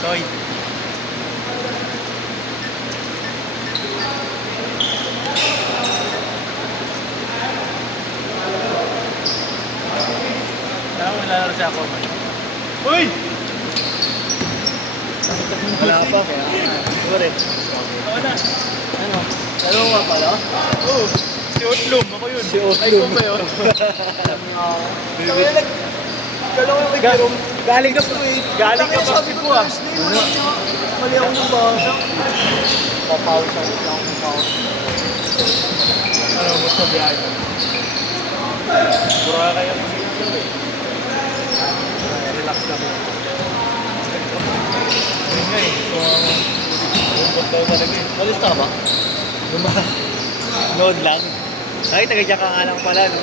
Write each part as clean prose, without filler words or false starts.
Soy. Alam mo, lalaro siya ako. Uy! Wala pa. Sorry. Ako na. Ano? Laro nga pala? Oo. Si Otlum. Ako yun. Si Otlum. Ay, kung ba yun? Kala ko may garong. Galing ka po eh. Galing ka pa Cebu ah. Mali ako ng basa. Papawis ako lang ng basa. Ano, basta biyahe mo. Pura kayo mag-iisip eh. Relax lang yun. Yun nga eh. Bumbot daw talaga eh. Malista ka ba? Load lang. Ay, taga-Jack ka nga lang pala, no?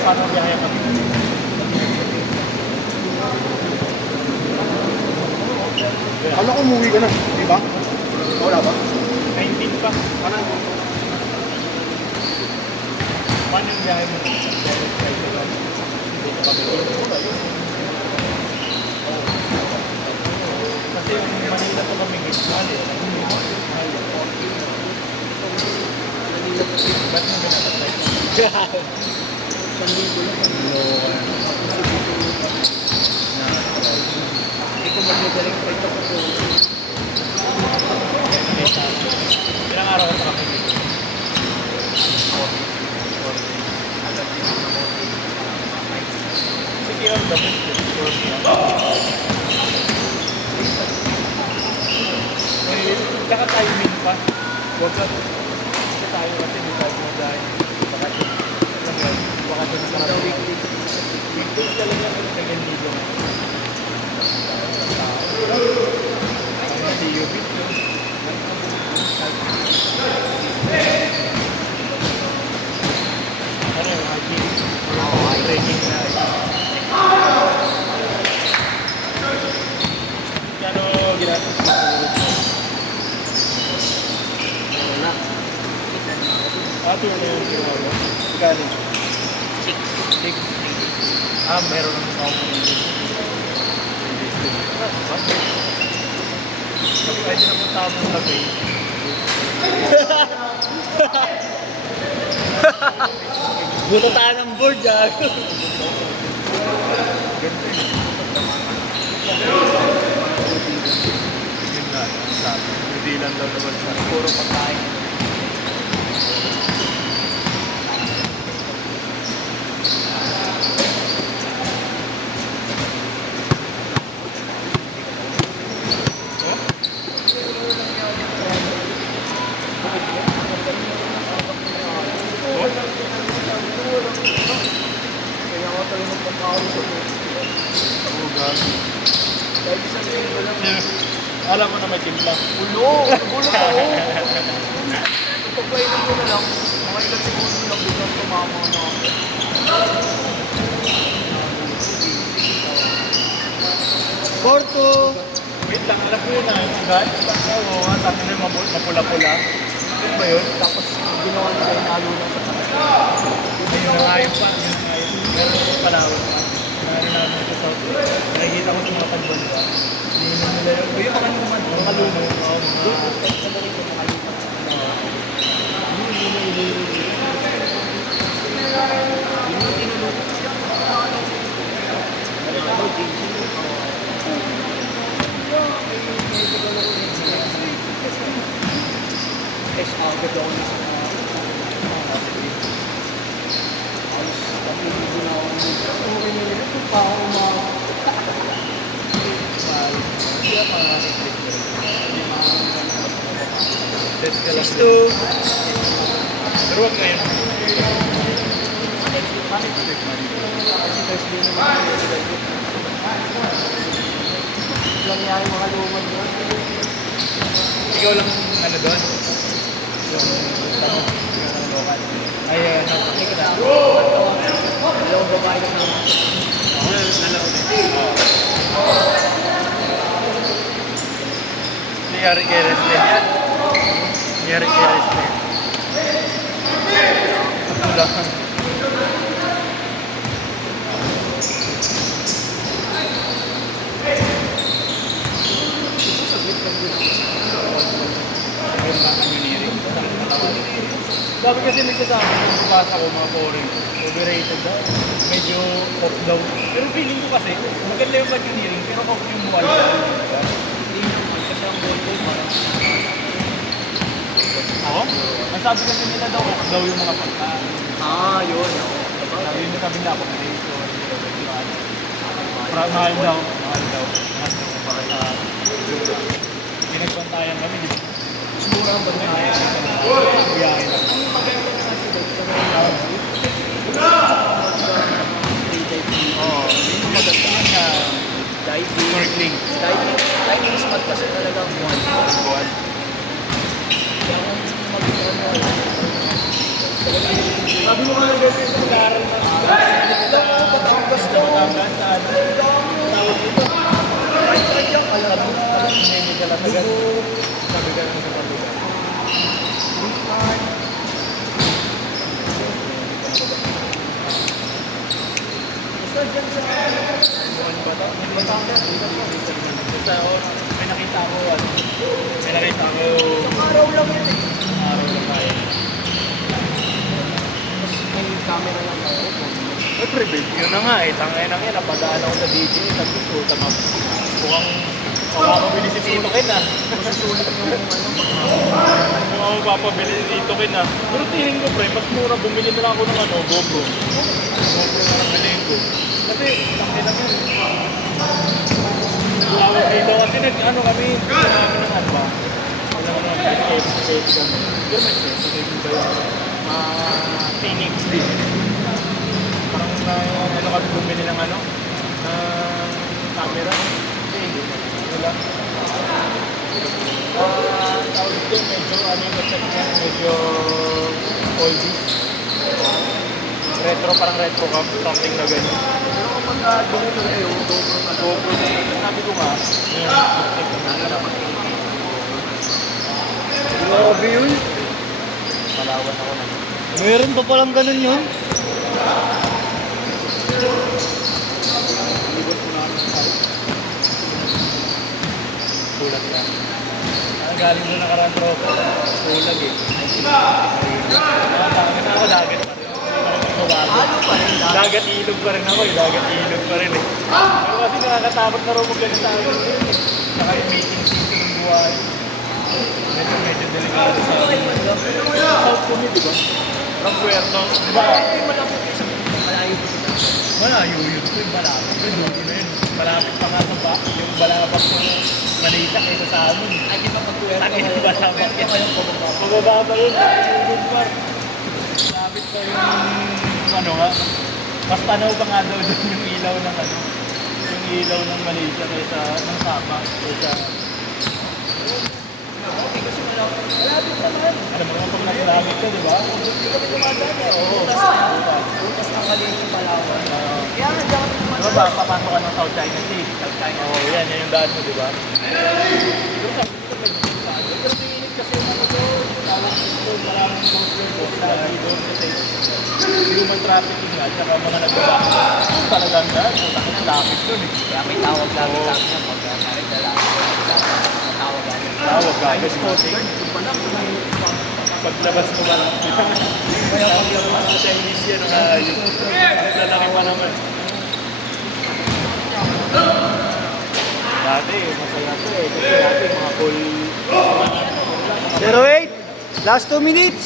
Paano biyahe kami? Kala ko umuwi ka na, di ba? Wala ba? 19 pa. Ano? Paano yung biyahe mo? Kasi yung Manila pa kami gitnal eh. Ba't mo binatapay? Hindi ko magagaling pa ito ko. Ilang araw ka pa kami dito? Sige, ang dapat Laka tayo min pa. Huwag ka tayo kasi di tayo mag-aay. Baka dun sa weekly. Weekly talaga ako sa Gandigo. Ay, di yung video. Ano yung hiking? Trekking na. Ano ginastos mo? Wala. Ito na yung ginawa mo. Gani? 6. Meron naman ako pwede na punta ako ng lagay. Buto tayo ng board, Jack. Hindi lang daw naman sa puro pagkain. Kaya ako tayo magpapawis sa kahit isang linggo lang. Alam mo na may timpla. Ulo ko. Ipag-play lang ko na lang. Mga ilang segundo lang biglang tumama na ako. Porto! Wait lang, alam ko yun na. Guys, oo, tapos na yung mapula-pula. Yun ba yun? Tapos ginawa nila yung nalunan sa kanila. Ayun na nga yun pa. Yun na nga yun. Meron ko palawin pa. Meron namin ito sa nakikita ko sa mga pagbanwa. Ininom nila yun. Yung mga naman, mga luno. Cash out the dollars. Six to... Pero huwag ngayon. Nangyari mga luman doon. Ikaw lang ano doon? Yung local. Ay, ano? Dalawang babae na naman. Ako na nalaro din. Nangyari kay Reslen yan. Nangyari kay Reslen. Wala. Sabi kasi nagsasabi kung basa ko mga foreign, overrated daw. Medyo off daw. Pero feeling ko kasi, maganda yung engineering, pero off yung buhay. Kasi ang goal ko, parang Ako? Ang sabi kasi nila daw, off daw yung mga pagkain. yun. Sabi yung sabi na ako, mahal daw. Mahal daw. Mahal daw para sa pinagbantayan kami, di ba? Mura ang bantayan. Biyahe lang. Oo, yung maganda yan na Diving. snorkeling. Diving spot kasi talaga buwan. Buwan. Kaya kung sabi mo nga na kasi sa laran na Batangas to. Batangas sa ano? Right yung alam mo. Hindi ka lang agad. Sabi ka lang sa paglugar. Basta dyan sa Ano ba ito? Batangas. Basta ako, may nakita ako, may nakita ako, araw lang yun eh. araw na tayo. May camera lang tayo. Ay, prevent. Yun na nga eh. Tangay na nga. Napadaan ako sa DJ. Sabi ko, tamang mukhang mapapabili si Tito Ken ah. Masusulit yung ano. Mukhang mapapabili si Tito Ken ah. Pero tingin ko pre, mas mura. Bumili na lang ako ng ano, GoPro. GoPro na lang bilhin ko. Kasi, tangay na nga. Tawag dito kasi nag-ano kami. Kami ng ano ba? Wala ko naman kahit kami. Pero may test. Kasi yung ba yung tinig. Parang ano kami bumili ng ano, camera. Hindi, wala. Tawag ito, medyo ano yung concept niya, medyo oldies. Retro, parang retro cam, something na gano'n. Pero kapag ganito na yun, GoPro na sabi ko nga, grabe yun. Palawan ako na. Meron pa palang ganun yun? Libot ko na ng site. Tulag yan. Galing mo nakaraan tropa. Tulag eh. Nakataka na ako dagat pa rin. Ano pa rin lang? Dagat ilog pa rin ako eh. Dagat ilog pa rin eh. Pero kasi nakakatakot na rin magganito sa akin eh. Saka yung meeting season ng buhay. Medyo delikado sa akin. South kami, di ba? From Puerto. Di ba? Malayo pa sila. Malayo yun. Ito yung malapit. Ito yung dulo na yun. Malapit pa nga sa ba? Yung balabak ng Malaysia kaysa sa amin. Ay, di ba pag-tuwera Sakit yung balabak. kayong pababa? Pababa pa yun. Yung par. Malapit pa yung ano nga. Mas tanaw pa nga daw doon yung ilaw ng ano. Yung ilaw ng Malaysia kaysa ng Sapa. Kaysa Okay, kasi malapit naman. ano mo naman pag naglamit ka, di ba? Hindi kami dumadaan eh. Oo. Butas na yan. Butas na maliit yung Palawan. Kaya nga dyan kami Diba dumadaan. ba, papasok ka ng South China Sea? South China. Oo, yan yung daan mo, di ba? Pero sabi ko, pero mainit kasi yung ano doon, tawag dito, maraming coasters doon, lagi doon kasi human trafficking nga, tsaka mga nagbabaka. Yung talagang daan, so takit ang lapit doon eh. Kaya may tawag lagi sa amin yan. Pag narin tawag lagi. Tawag agad mo. Paglabas mo ba lang? Kaya pag yung mga Chinese yan, yun. Naglalaki pa naman. Dati, masaya to eh. Kasi dati mga call. 08, last 2 minutes.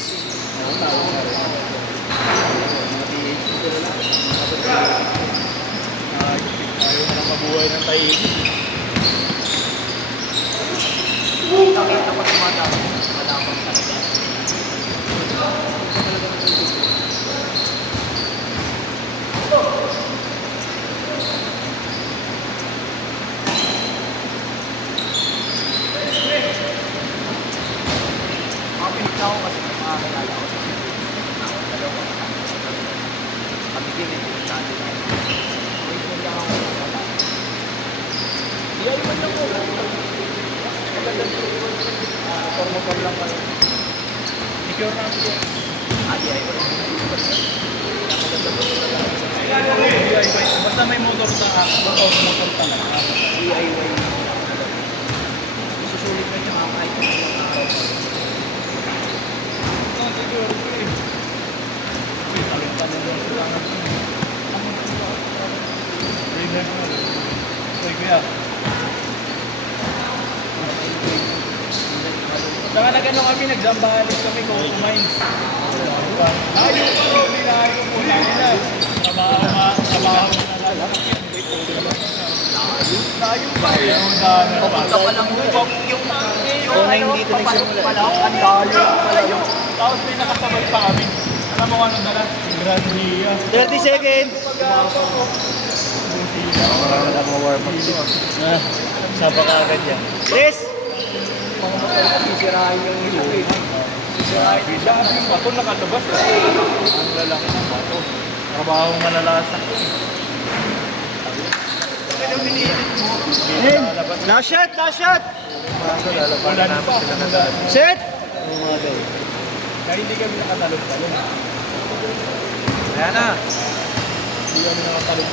Ayaw na lang mabuhay ng tahimik. Nakita pa tumatawag. Malaman talaga. Mapinig ako kasi may mga kalala ko. Dalawa. Kami gilid yung sabi na. May puli ako. Di ay man lang ko. Motor lang pala. Secure namin yan. Di ay man. Basta may motor sa motor talaga. DIY. Susulit na siya mga kahit Secure. Kuya. Saka nag-ano kami, nagzambalik kami kung kumain. Layo po, nilayo po nila. Trabaho na lang. Layo pa eh. Papunta pa lang yung ano, papasok pa lang, ang layo. Tapos may nakasabay pa kami. Alam mo kung anong dala? Grand Via. 30 seconds. Wala na warm up dito. Saba ka agad yan. Yes! Sisirahin yung ilog eh. Sisirahin yung dami yung bato nakalabas. Ang lalaki ng bato. Trabaho malalasak ko eh. Ano binihilit mo? Last shot! Last shot! Ulan pa. Set! Kaya hindi kami nakatalog-talog. Ayan na. Hindi kami nakatalog-talog.